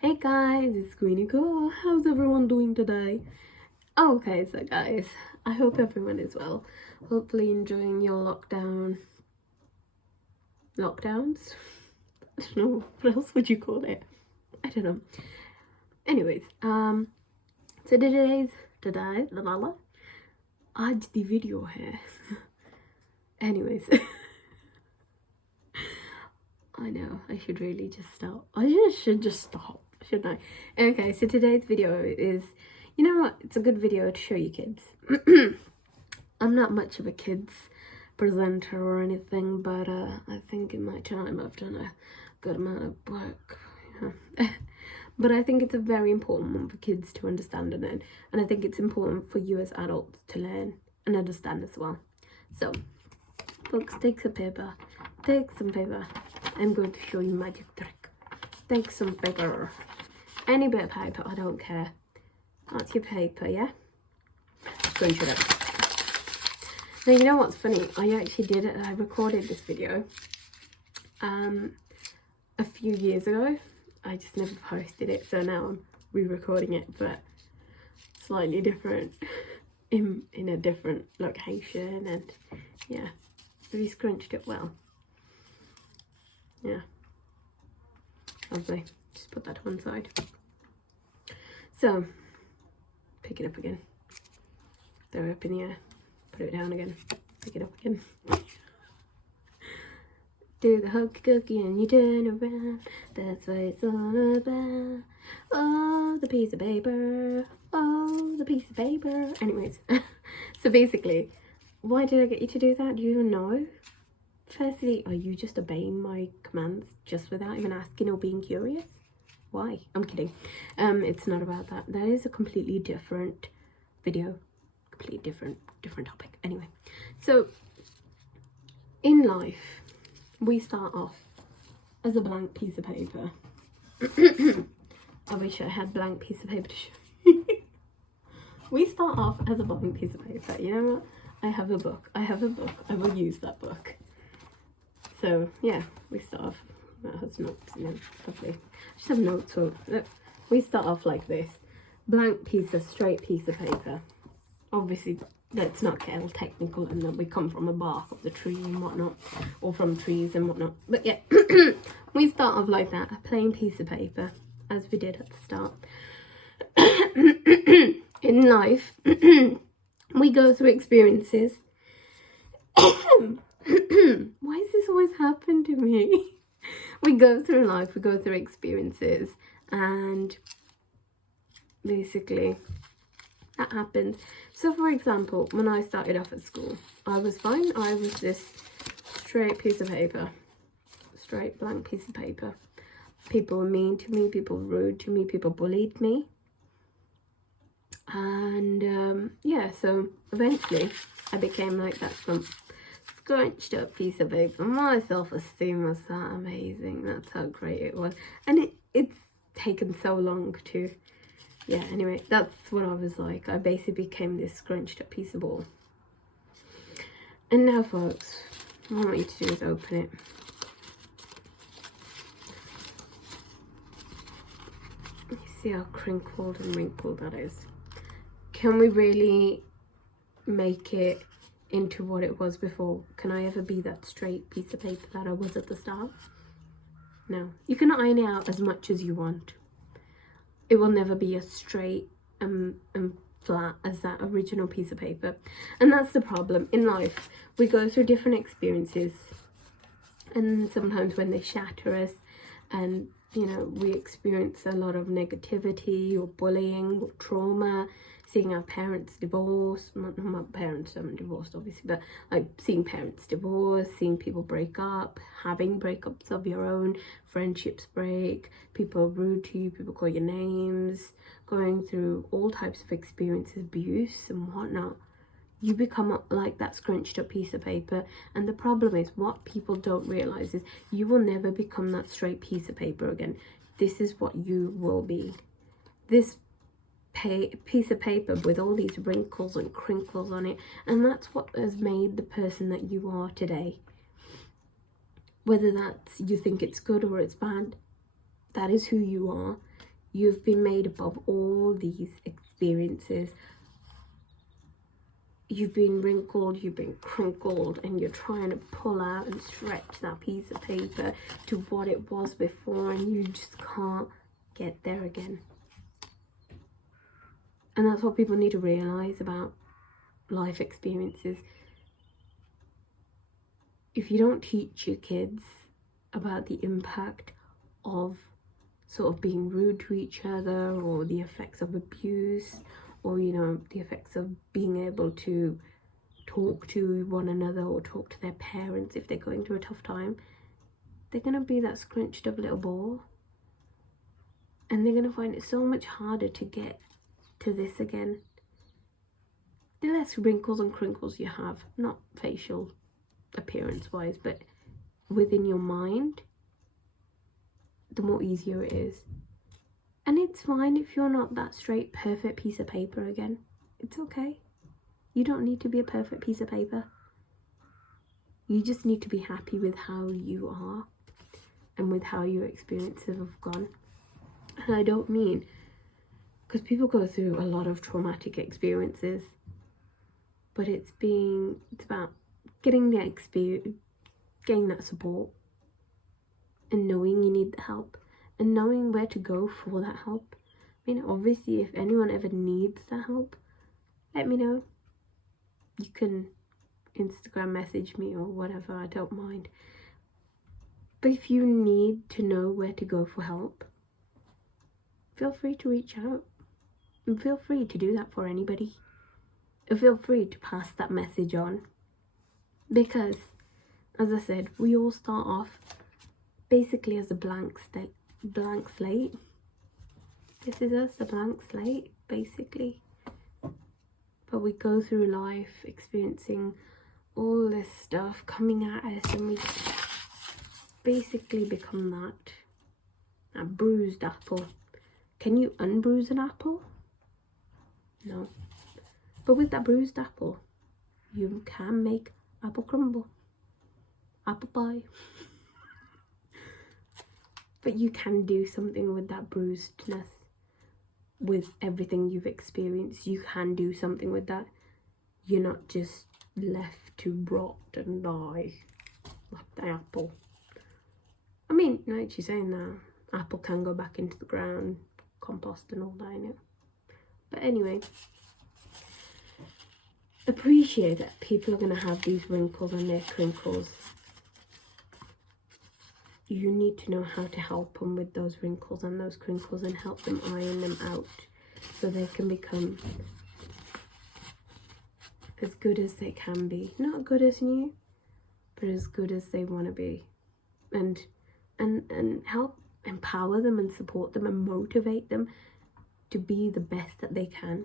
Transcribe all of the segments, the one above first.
Hey guys, it's Queenie Girl. How's everyone doing today? Okay, so guys, I hope everyone is well. Hopefully enjoying your lockdowns. I don't know, what else would you call it? I don't know. Anyways, so today's आज the video है. Anyways, I know I should really just stop. I should just stop, shouldn't I? Okay, so today's video is, you know what? It's a good video to show you kids. I'm not much of a kids presenter or anything, but I think in my time I've done a good amount of work. Yeah. But I think it's a very important one for kids to understand and learn, and I think it's important for you as adults to learn and understand as well. So, folks, take some paper. I'm going to show you magic trick. Take some paper. Any bit of paper, I don't care. That's your paper, yeah? Scrunch it up. Now, you know what's funny? I recorded this video a few years ago. I just never posted it, so now I'm re-recording it, but slightly different, in a different location, and yeah. Have you scrunched it well? Yeah. Lovely. Just put that to one side. So, pick it up again. Throw it up in the air. Put it down again. Pick it up again. Do the hokey cookie and you turn around. That's what it's all about. Oh, the piece of paper. Oh, the piece of paper. Anyways, so basically, why did I get you to do that? Do you even know? Firstly, are you just obeying my commands just without even asking or being curious? Why? I'm kidding. It's not about that. That is a completely different video. Completely different topic. Anyway, so in life, we start off as a blank piece of paper. I wish I had blank piece of paper to show you. We start off as a blank piece of paper. You know what? I have a book. I will use that book. So yeah, we start off. That has notes in it. Lovely. I just have notes. So look, we start off like this. Blank piece of straight piece of paper. Obviously, let's not get all technical and that we come from the bark of the tree and whatnot, or from trees and whatnot. But yeah, we start off like that, a plain piece of paper, as we did at the start. In life, we go through experiences. Why does this always happen to me? We go through life, we go through experiences, and basically that happens. So for example, when I started off at school, I was fine. I was this straight piece of paper, straight blank piece of paper. People were mean to me, people were rude to me, people bullied me. And yeah, so eventually I became like that scrunched up piece of paper. My self-esteem was that amazing. That's how great it was. And it's taken so long to, yeah, anyway, that's what I was like. I basically became this scrunched up piece of ball. And now, folks, what I want you to do is open it. You see how crinkled and wrinkled that is? Can we really make it into what it was before? Can I ever be that straight piece of paper that I was at the start? No. You can iron it out as much as you want. It will never be as straight and flat as that original piece of paper. And that's the problem. In life, we go through different experiences, and sometimes when they shatter us, and you know, we experience a lot of negativity or bullying or trauma, seeing our parents divorce. My parents haven't divorced obviously, but like seeing parents divorce, seeing people break up, having breakups of your own, friendships break, people rude to you, people call you names, going through all types of experiences, abuse and whatnot. You become like that scrunched up piece of paper. And the problem is, what people don't realize is you will never become that straight piece of paper again. This is what you will be. This piece of paper with all these wrinkles and crinkles on it. And that's what has made the person that you are today. Whether that's you think it's good or it's bad, that is who you are. You've been made up of all these experiences. You've been wrinkled, you've been crinkled, and you're trying to pull out and stretch that piece of paper to what it was before, and you just can't get there again. And that's what people need to realize about life experiences. If you don't teach your kids about the impact of sort of being rude to each other, or the effects of abuse, or, you know, the effects of being able to talk to one another or talk to their parents if they're going through a tough time, they're going to be that scrunched up little ball. And they're going to find it so much harder to get to this again. The less wrinkles and crinkles you have, not facial appearance wise, but within your mind, the more easier it is. And it's fine if you're not that straight, perfect piece of paper again. It's okay. You don't need to be a perfect piece of paper. You just need to be happy with how you are and with how your experiences have gone. And I don't mean, because people go through a lot of traumatic experiences, but it's about getting the experience, getting that support, and knowing you need the help, and knowing where to go for that help. I mean, obviously, if anyone ever needs that help, let me know. You can Instagram message me or whatever, I don't mind. But if you need to know where to go for help, feel free to reach out. And feel free to do that for anybody. And feel free to pass that message on. Because, as I said, we all start off basically as a blank slate. This is us, a blank slate, basically. But we go through life experiencing all this stuff coming at us, and we basically become that bruised apple. Can you unbruise an apple? No. But with that bruised apple, you can make apple crumble, apple pie. But you can do something with that bruisedness. With everything you've experienced, you can do something with that. You're not just left to rot and die like the apple. I mean, now that you're saying that, apple can go back into the ground, compost and all that, you know. But anyway, appreciate that people are going to have these wrinkles and their crinkles. You need to know how to help them with those wrinkles and those crinkles, and help them iron them out so they can become as good as they can be. Not good as new, but as good as they want to be. And help empower them and support them and motivate them to be the best that they can.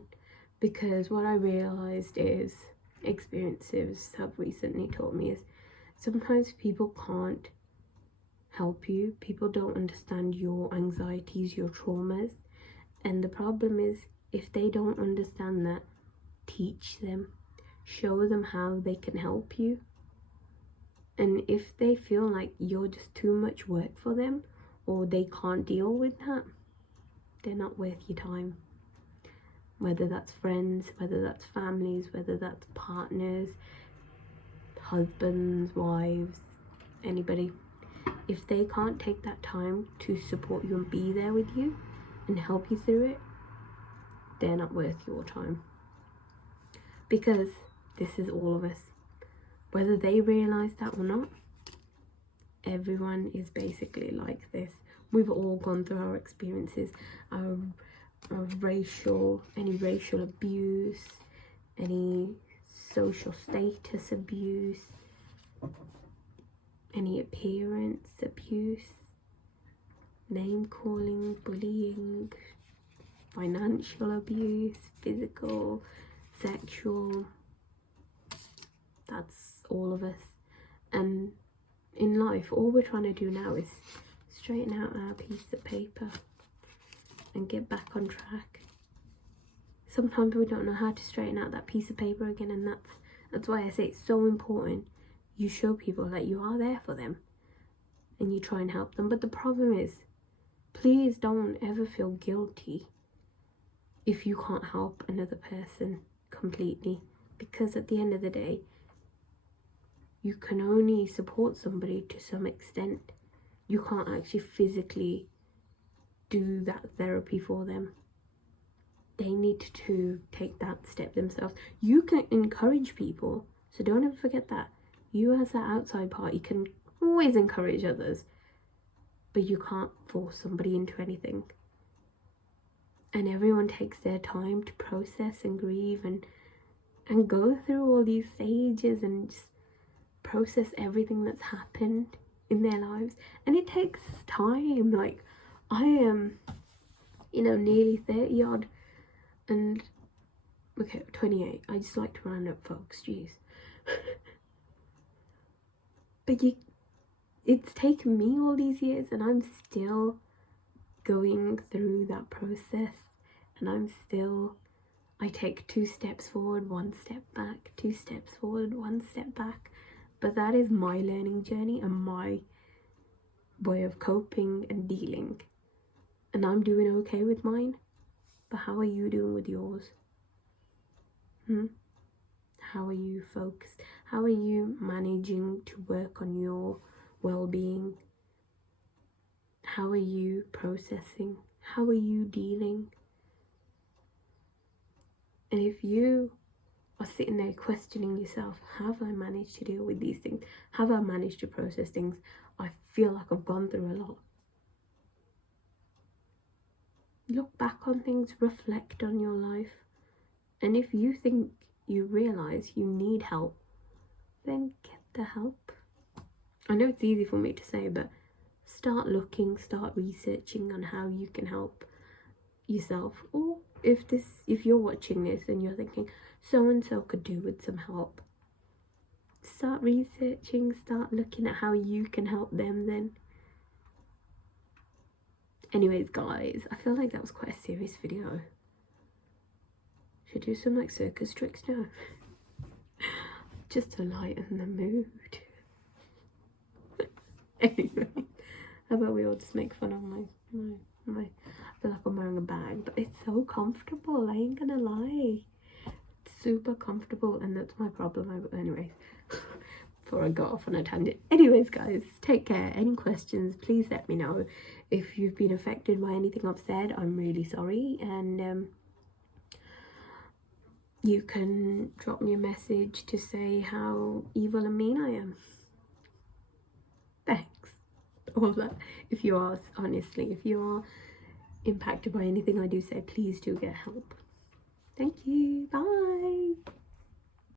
Because what I realised is, experiences have recently taught me, is sometimes people can't help you. People don't understand your anxieties, your traumas. And the problem is, if they don't understand that, teach them. Show them how they can help you. And if they feel like you're just too much work for them, or they can't deal with that, they're not worth your time. Whether that's friends, whether that's families, whether that's partners, husbands, wives, anybody. If they can't take that time to support you and be there with you and help you through it, they're not worth your time. Because this is all of us. Whether they realise that or not, everyone is basically like this. We've all gone through our experiences, any racial abuse, any social status abuse, any appearance abuse, name calling, bullying, financial abuse, physical, sexual. That's all of us. And in life, all we're trying to do now is straighten out our piece of paper and get back on track. Sometimes we don't know how to straighten out that piece of paper again, and that's why I say it's so important you show people that you are there for them and you try and help them. But the problem is, please don't ever feel guilty if you can't help another person completely, because at the end of the day, you can only support somebody to some extent. You can't actually physically do that therapy for them. They need to take that step themselves. You can encourage people, so don't ever forget that. You as that outside party can always encourage others, but you can't force somebody into anything. And everyone takes their time to process and grieve and go through all these stages and just process everything that's happened in their lives. And it takes time. Like, I am, nearly 30 odd, and okay, 28. I just like to round up, folks, jeez. But it's taken me all these years, and I'm still going through that process, and I take 2 steps forward, 1 step back, 2 steps forward, 1 step back. But that is my learning journey and my way of coping and dealing. And I'm doing okay with mine. But how are you doing with yours? How are you focused? How are you managing to work on your well-being? How are you processing? How are you dealing? And if you are sitting there questioning yourself, have I managed to deal with these things? Have I managed to process things? I feel like I've gone through a lot. Look back on things, reflect on your life. And if you think you realize you need help, then get the help. I know it's easy for me to say, but start looking, start researching on how you can help yourself. Or if you're watching this and you're thinking, so and so could do with some help, start researching, start looking at how you can help them then. Anyways, guys, I feel like that was quite a serious video. Should do some like circus tricks now. Just to lighten the mood. Anyway, how about we all just make fun of my I feel like I'm wearing a bag, but it's so comfortable, I ain't gonna lie. It's super comfortable, and that's my problem. Anyway, before I got off on a tangent. Anyways, guys, take care. Any questions, please let me know. If you've been affected by anything I've said, I'm really sorry, and you can drop me a message to say how evil and mean I am. Thanks. All that. If you are, honestly, if you are impacted by anything I do say, please do get help. Thank you. Bye.